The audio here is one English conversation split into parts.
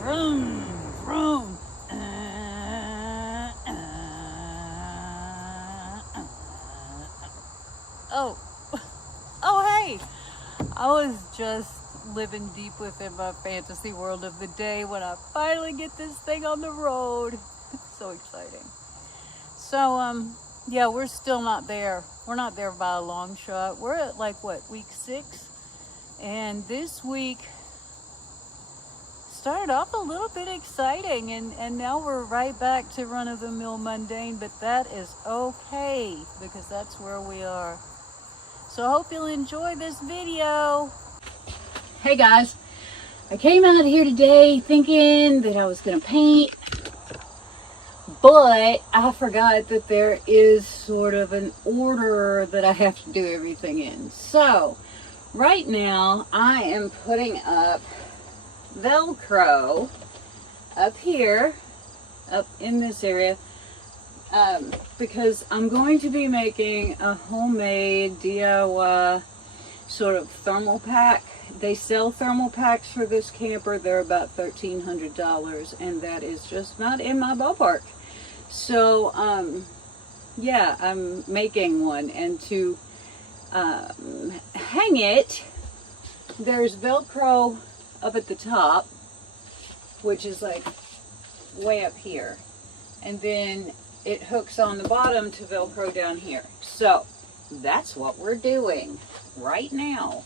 Vroom, vroom. Oh, oh, hey. I was just living deep within my fantasy world of the day when I finally get this thing on the road. So exciting. So, yeah, we're still not there. We're not there by a long shot. We're at like, what, week 6? And this week started off a little bit exciting, and now we're right back to run-of-the-mill mundane, but that is okay because that's where we are. So I hope you'll enjoy this video. Hey guys, I came out here today thinking that I was gonna paint, but I forgot that there is sort of an order that I have to do everything in. So right now I am putting up velcro up here, up in this area, because I'm going to be making a homemade DIY sort of thermal pack. They sell thermal packs for this camper. They're about $1,300, and that is just not in my ballpark. So yeah, I'm making one, and to hang it, there's velcro up at the top, which is like way up here, and then it hooks on the bottom to velcro down here. So that's what we're doing right now.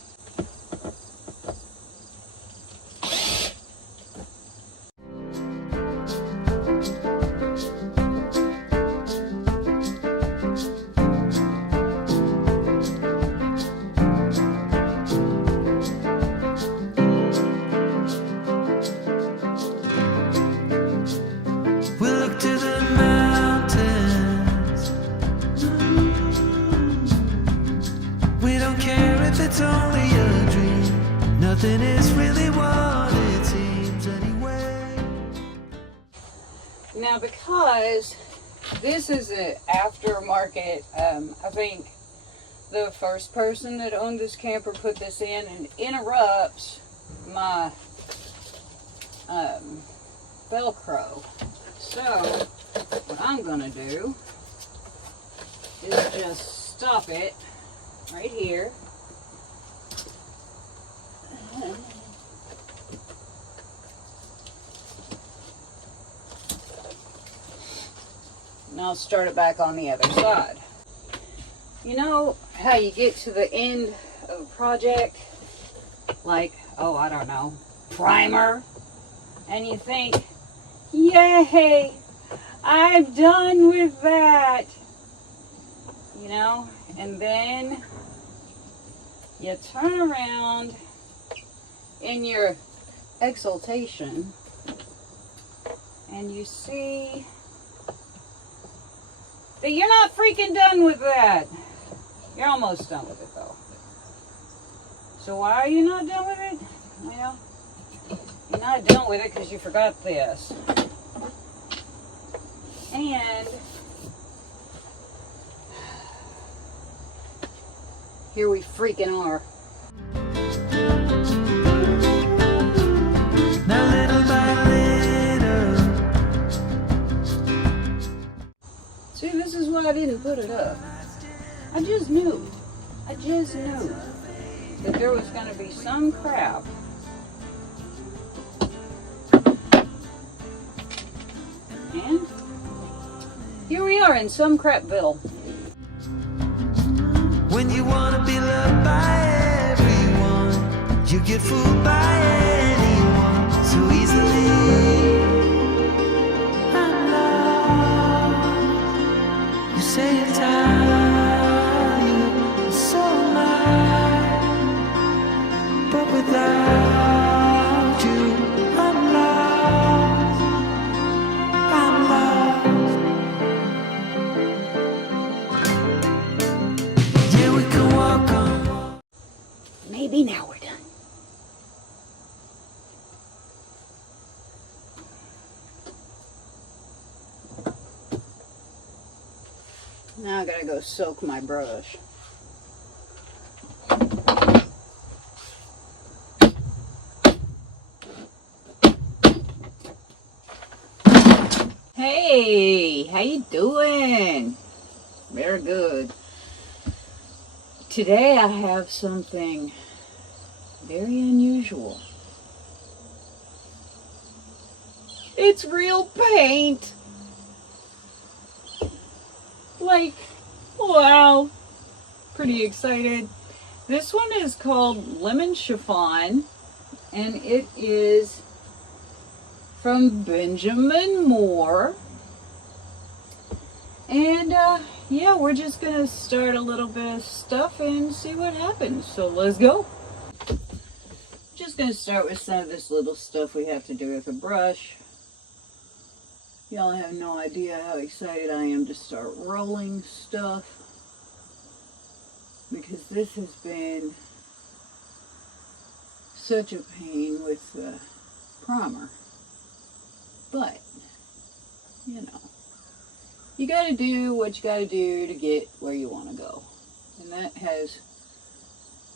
It's only a dream. Nothing is really what it seems anyway. Now, because this is an aftermarket, I think the first person that owned this camper put this in and interrupts my velcro. So what I'm gonna do is just stop it right here. And I'll start it back on the other side. You know how you get to the end of a project, like, oh, I don't know, primer, and you think, yay, I'm done with that, you know, and then you turn around in your exultation and you see that you're not freaking done with that. You're almost done with it though. So why are you not done with it? Well, you're not done with it because you forgot this. And here we freaking are. Now little by little. See, this is why I didn't put it up. I just knew that there was going to be some crap. And here we are in some crapville. When you want to be loved by everyone, you get fooled by anyone so easily. I'm lost. You say you're tired, so am I. But without you, I'm lost. I'm lost. Yeah, we can walk on. Maybe now we're done. Now I gotta go soak my brush. Hey, how you doing? Very good. Today I have something very unusual. It's real paint. Like, wow. Pretty excited. This one is called Lemon Chiffon, and it is from Benjamin Moore. And yeah, we're just gonna start a little bit of stuff and see what happens. So let's go. Just gonna start with some of this little stuff we have to do with a brush. Y'all have no idea how excited I am to start rolling stuff, because this has been such a pain with the primer. But, you know, you gotta do what you gotta do to get where you wanna go. And that has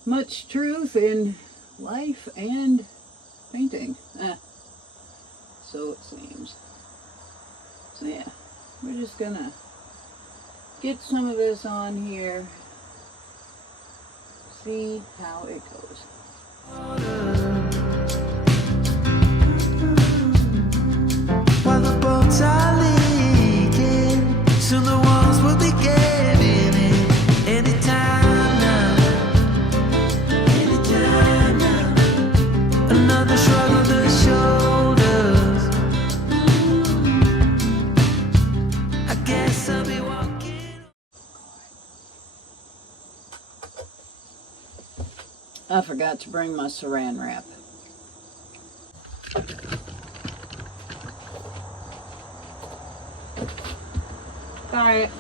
much truth in life and painting. So it seems. So yeah, we're just gonna get some of this on here, see how it goes. While the boats are leaking, soon the walls will be giving in. Anytime now, anytime now. Another shrug of the shoulders. I guess I'll be walking. I forgot to bring my saran wrap. Alright.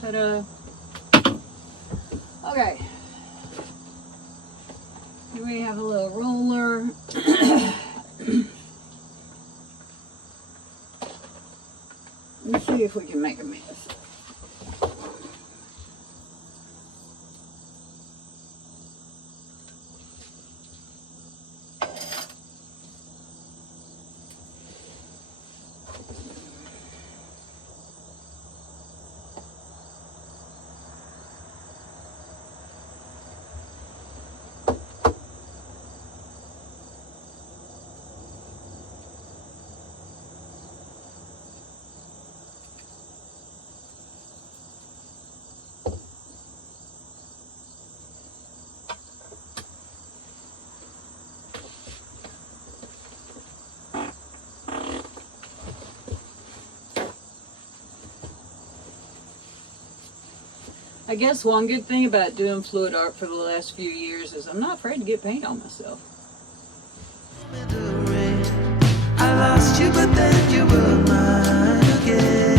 Ta-da. Okay. Here we have a little roller. Let's see if we can make a mess. I guess one good thing about doing fluid art for the last few years is I'm not afraid to get paint on myself. I lost you, but then you were mine again.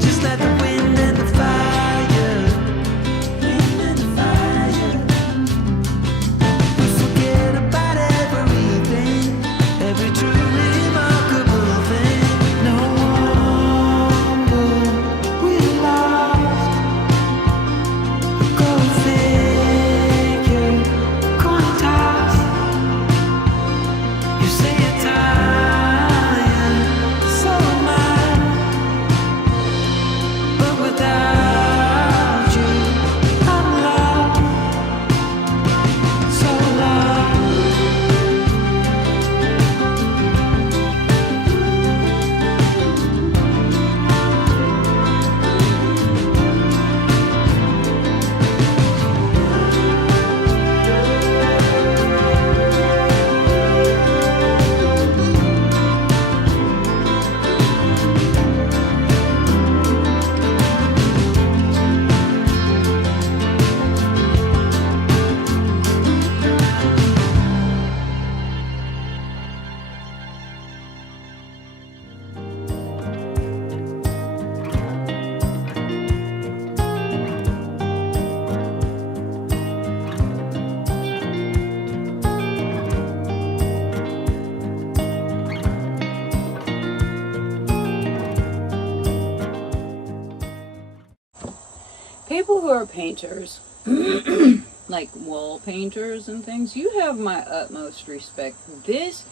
Just like the wind and the fire, wind and the fire. We forget about everything, every true remarkable thing. No wonder we lost. Go figure, quantize. You say you're tired, so am I. But without you, I'm lost, so lost. People who are painters like wall painters and things, you have my utmost respect. This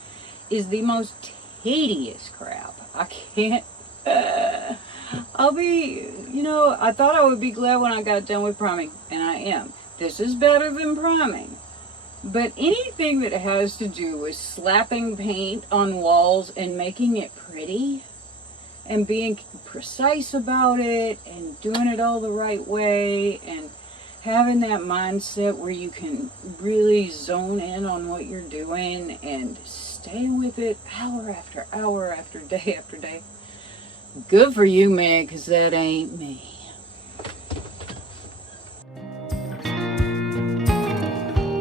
is the most tedious crap. I can't, I'll be, you know, I thought I would be glad when I got done with priming, and I am. This is better than priming. But anything that has to do with slapping paint on walls and making it pretty, and being precise about it, and doing it all the right way, and having that mindset where you can really zone in on what you're doing and stay with it hour after hour after day. Good for you, man, because that ain't me.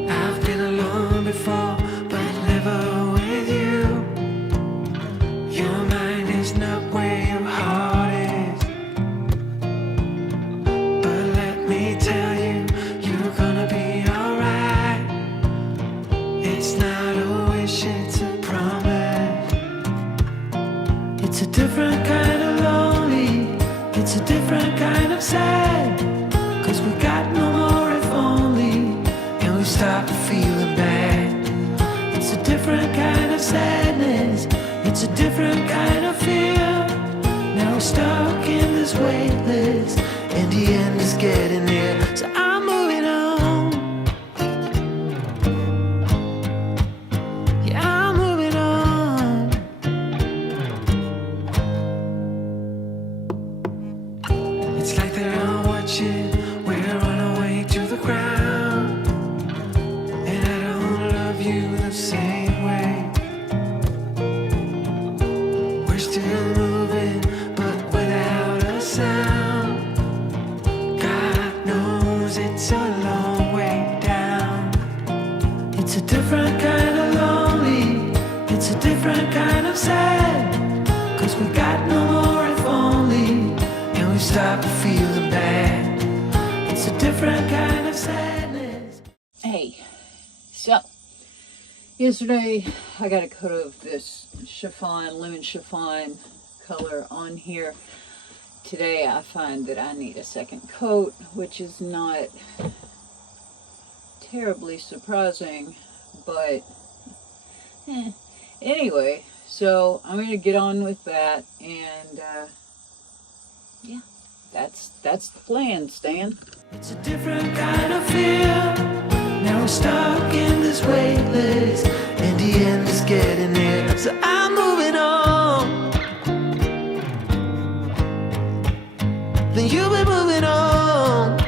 I've been alone before, but never with you. Your mind is not where your heart is. But let me tell you, you're gonna be alright. It's not a wish, it's a promise. It's a different kind of lonely, it's a different kind of sad. 'Cause we got no more if only, and we stopped feeling bad. It's a different kind of sadness, it's a different kind of fear. Now we're stuck in this waitlist, and the end is getting near. So I'm moving on. Yeah, I'm moving on. It's like they're all watching, we're on our way to the ground. And I don't love you the same way. We're still moving, but without a sound. God knows it's a long way down. It's a different kind of lonely, it's a different kind of sad. 'Cause we got no more if only, and we stopped feeling bad. It's a different kind of sadness. Hey, so yesterday I got a coat of this chiffon, lemon chiffon color on here. Today I find that I need a second coat, which is not terribly surprising, but anyway, so I'm gonna get on with that, and yeah, that's the plan, Stan. It's a different kind of fear. Now we're stuck in this waitlist, and the end is getting near. So I'm moving on. Then you'll be moving on,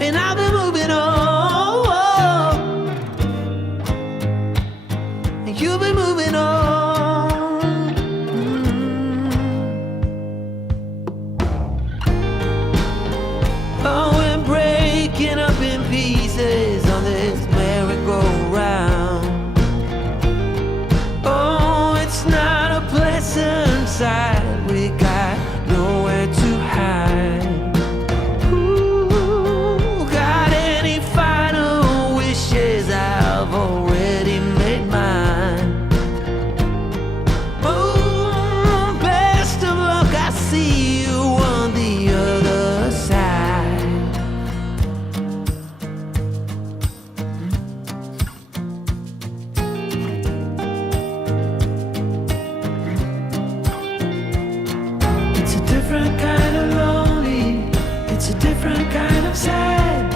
and I'll be moving on, and you'll be moving on. Oh, we're breaking up in pieces on this merry-go-round. Oh, it's not a pleasant sight. We got nowhere to hide. Ooh, got any final wishes? I've already made mine. Oh, best of luck, I see you on the other side. It's a different kind of lonely, it's a different kind of sad.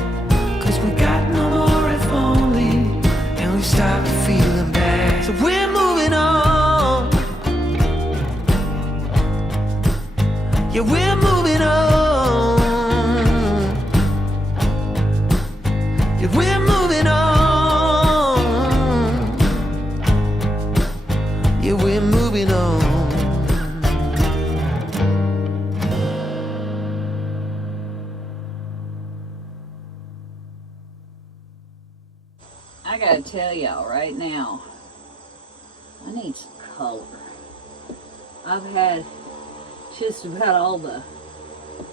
'Cause we got no more if only, and we stopped feeling bad. So we're moving on. Yeah, we're moving on. Yeah, we're moving on. Yeah, we're moving on. I gotta tell y'all right now, I need some color. I've had just about all the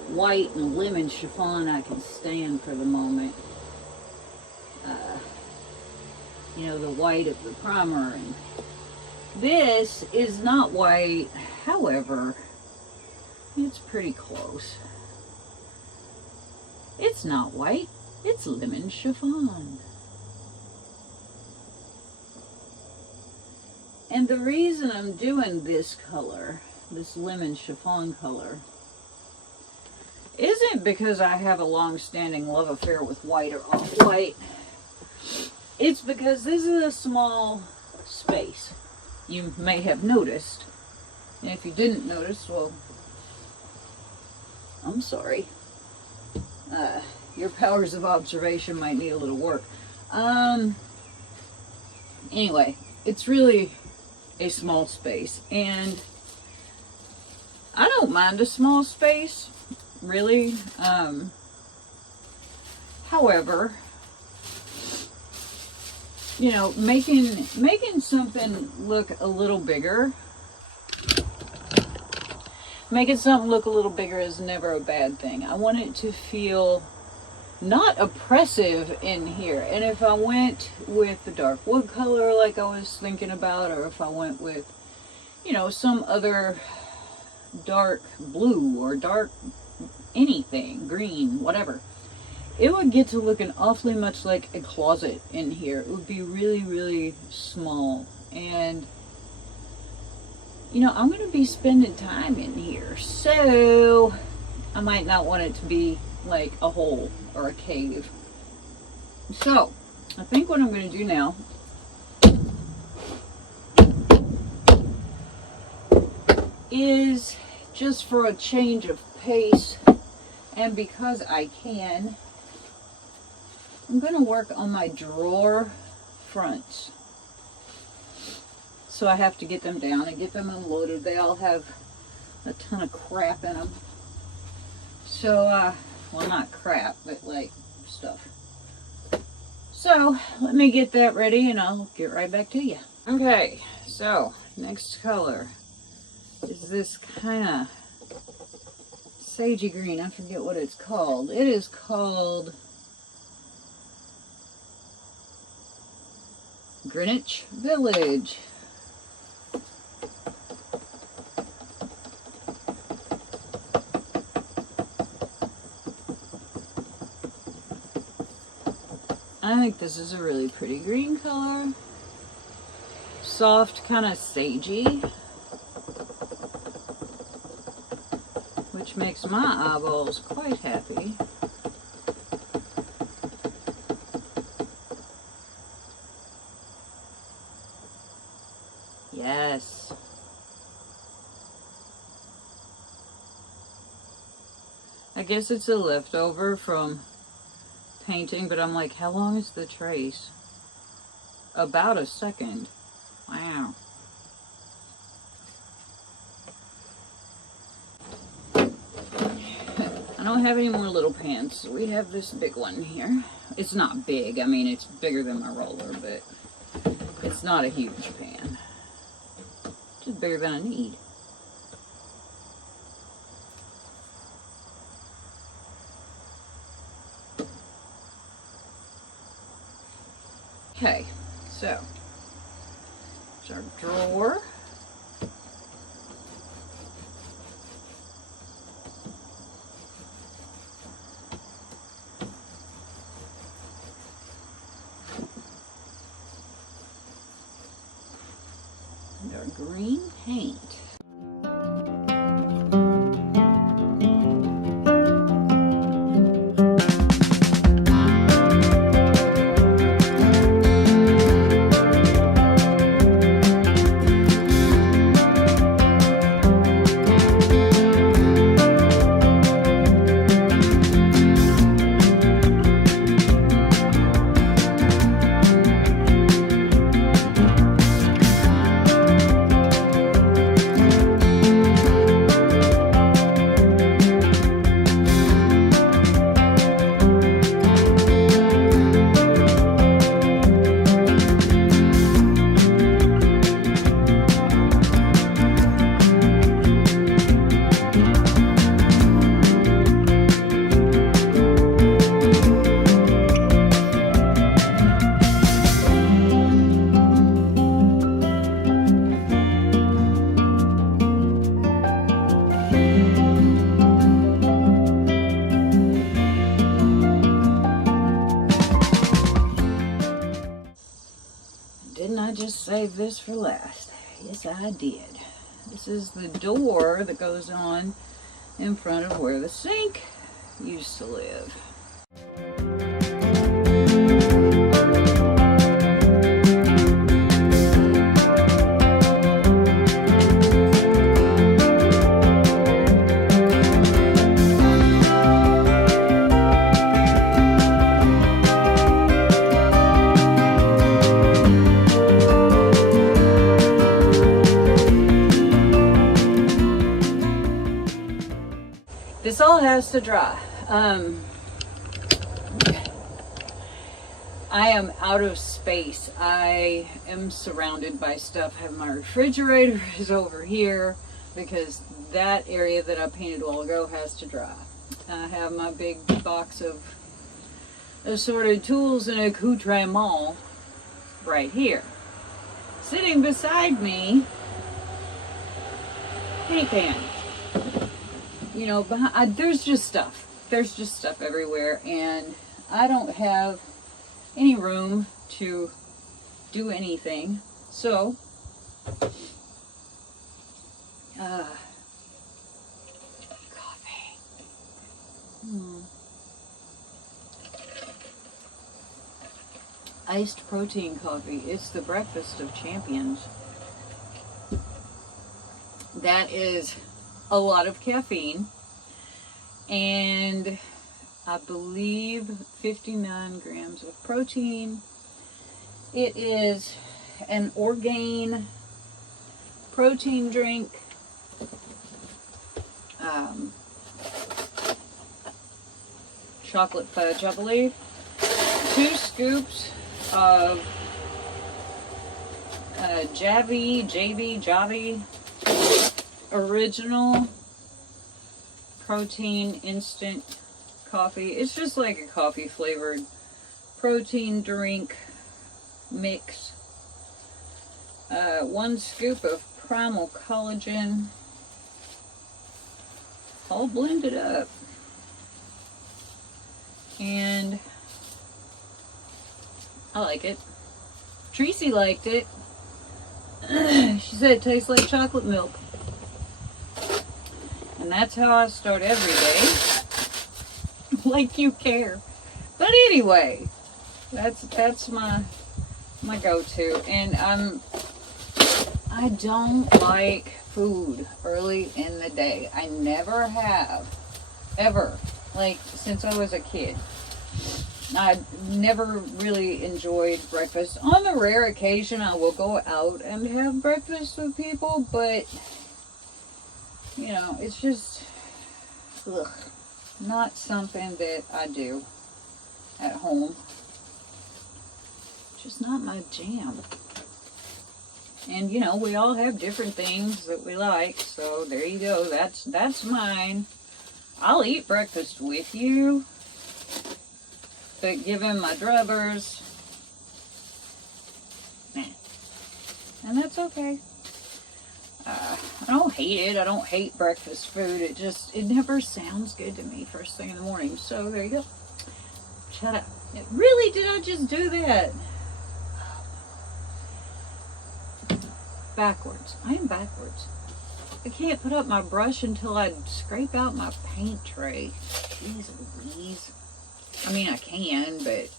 white and lemon chiffon I can stand for the moment. You know, the white of the primer, and this is not white, however, it's pretty close. It's not white, it's lemon chiffon. And the reason I'm doing this color, this lemon chiffon color, isn't because I have a long-standing love affair with white or off-white. It's because this is a small space. You may have noticed. And if you didn't notice, well, I'm sorry. Your powers of observation might need a little work. Anyway, it's really a small space, and I don't mind a small space, really. However, you know, making something look a little bigger, is never a bad thing. I want it to feel not oppressive in here. And if I went with the dark wood color like I was thinking about, or if I went with, you know, some other dark blue or dark anything, green, whatever, it would get to looking awfully much like a closet in here. It would be really, really small. And, you know, I'm going to be spending time in here, so I might not want it to be like a hole or a cave. So I think what I'm going to do now is, just for a change of pace, and because I can, I'm going to work on my drawer fronts. So I have to get them down and get them unloaded. They all have a ton of crap in them. So, well, not crap, but like stuff. So let me get that ready and I'll get right back to you. Okay, so next color is this kind of sagey green. I forget what it's called. It is called Greenwich Village. I think this is a really pretty green color. Soft, kind of sagey, which makes my eyeballs quite happy. Yes. I guess it's a leftover from painting, but I'm like, how long is the trace? About a second. Wow. I don't have any more little pans, so we have this big one here. It's not big, I mean, it's bigger than my roller, but it's not a huge pan. Just bigger than I need. Okay, so it's our drawer. And our green paint. just saved this for last. Yes, I did. This is the door that goes on in front of where the sink used to live. This all has to dry. I am out of space. I am surrounded by stuff. I have my refrigerator is over here because that area that I painted a while ago has to dry. I have my big box of assorted tools and accoutrements right here. Sitting beside me, paint pan. You know, behind, there's just stuff. There's just stuff everywhere, and I don't have any room to do anything. So, coffee. Iced protein coffee. It's the breakfast of champions. That is a lot of caffeine, and I believe 59 grams of protein. It is an Orgain protein drink. Chocolate fudge, I believe. 2 scoops of Javi original protein instant coffee. It's just like a coffee flavored protein drink mix. 1 scoop of primal collagen, all blended up, and I like it. Tracy liked it. She said it tastes like chocolate milk. And that's how I start every day. Like you care. But anyway, that's my go-to. And I don't like food early in the day. I never have. Ever. Like since I was a kid. I never really enjoyed breakfast. On the rare occasion I will go out and have breakfast with people, but you know, it's just not something that I do at home. Just not my jam. And you know, we all have different things that we like, so there you go. That's mine. I'll eat breakfast with you, but given my druthers, and that's okay. I don't hate it. I don't hate breakfast food. It never sounds good to me first thing in the morning. So there you go. Shut up. Really? Did I just do that? Backwards. I am backwards. I can't put up my brush until I scrape out my paint tray. Jeez Louise. I mean, I can, but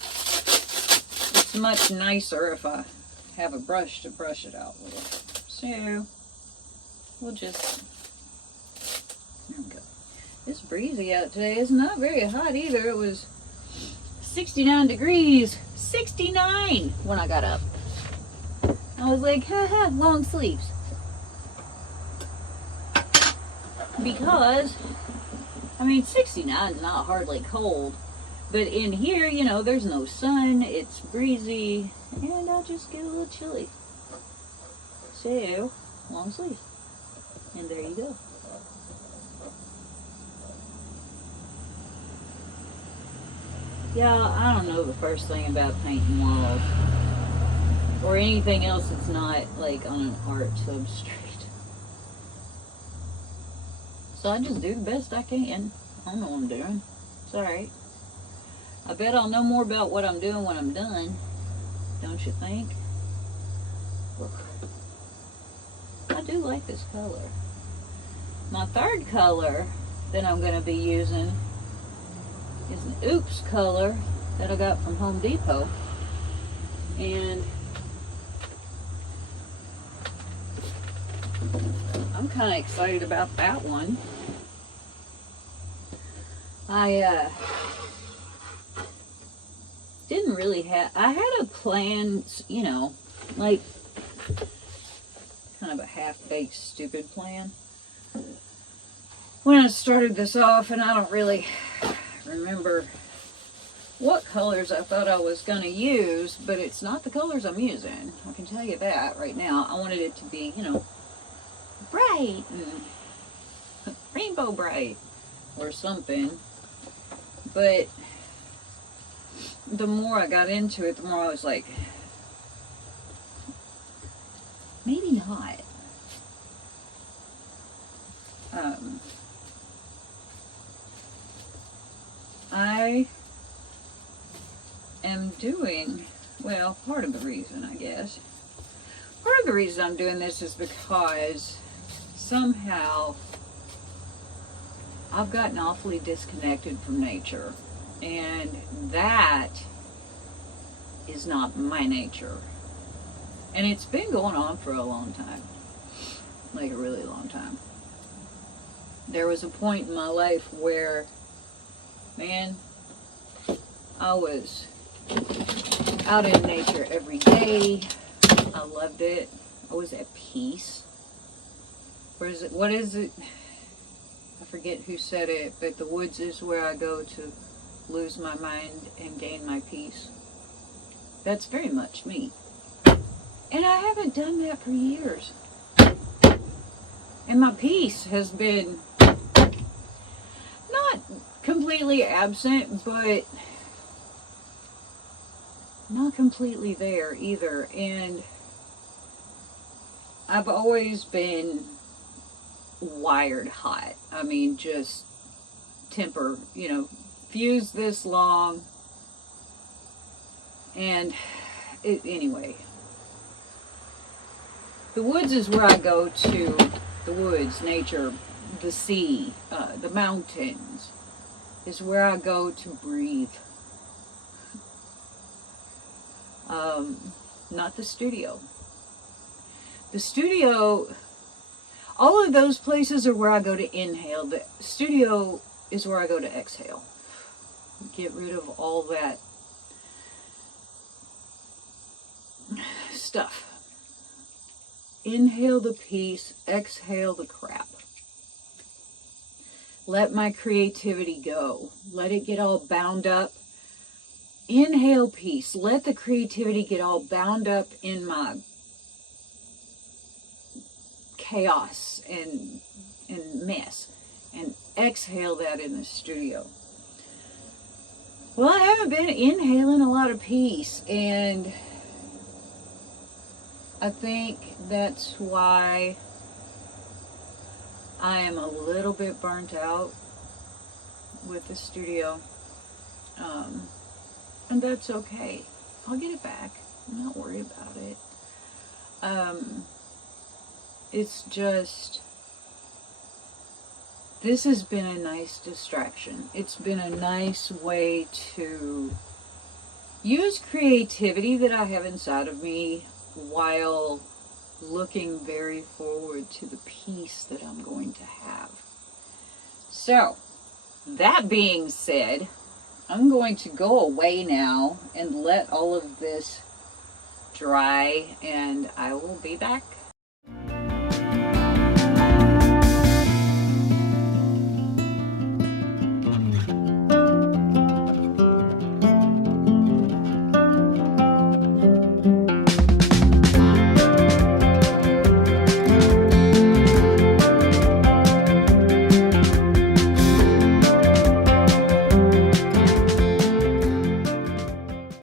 it's much nicer if I have a brush to brush it out with. So, we'll just, there we go. It's breezy out today. It's not very hot either. It was 69 degrees. 69 when I got up. I was like, haha, long sleeves. Because, I mean, 69 is not hardly cold. But in here, you know, there's no sun. It's breezy. And I'll just get a little chilly. So, long sleeves. And there you go. Yeah, I don't know the first thing about painting walls. Or anything else that's not like on an art substrate. So I just do the best I can. I don't know what I'm doing. It's alright. I bet I'll know more about what I'm doing when I'm done. Don't you think? I do like this color. My third color that I'm going to be using is an Oops color that I got from Home Depot. And I'm kind of excited about that one. I didn't really have, I had a plan, you know, like kind of a half-baked stupid plan when I started this off, and I don't really remember what colors I thought I was going to use, but it's not the colors I'm using. I can tell you that right now. I wanted it to be, you know, bright and rainbow bright or something. But the more I got into it, the more I was like, maybe not. I am doing, well, part of the reason, I guess. Part of the reason I'm doing this is because somehow I've gotten awfully disconnected from nature, and that is not my nature. And it's been going on for a long time, like a really long time. There was a point in my life where, man, I was out in nature every day. I loved it. I was at peace. Where is it? What is it? I forget who said it, but the woods is where I go to lose my mind and gain my peace. That's very much me. And I haven't done that for years. And my peace has been not completely absent, but not completely there either. And I've always been wired hot. I mean, just temper, you know, fuse this long. And anyway, the woods is where I go to. The woods, nature, the sea, the mountains is where I go to breathe. Not the studio. The studio, all of those places are where I go to inhale. The studio is where I go to exhale. Get rid of all that stuff. Inhale the peace, exhale the crap. Let my creativity go. Let it get all bound up. Inhale peace. Let the creativity get all bound up in my chaos and mess. And exhale that in the studio. Well, I haven't been inhaling a lot of peace, and I think that's why I am a little bit burnt out with the studio. And that's okay. I'll get it back. I'm not worried about it. It's just, this has been a nice distraction. It's been a nice way to use creativity that I have inside of me while looking very forward to the peace that I'm going to have. So, that being said, I'm going to go away now and let all of this dry, and I will be back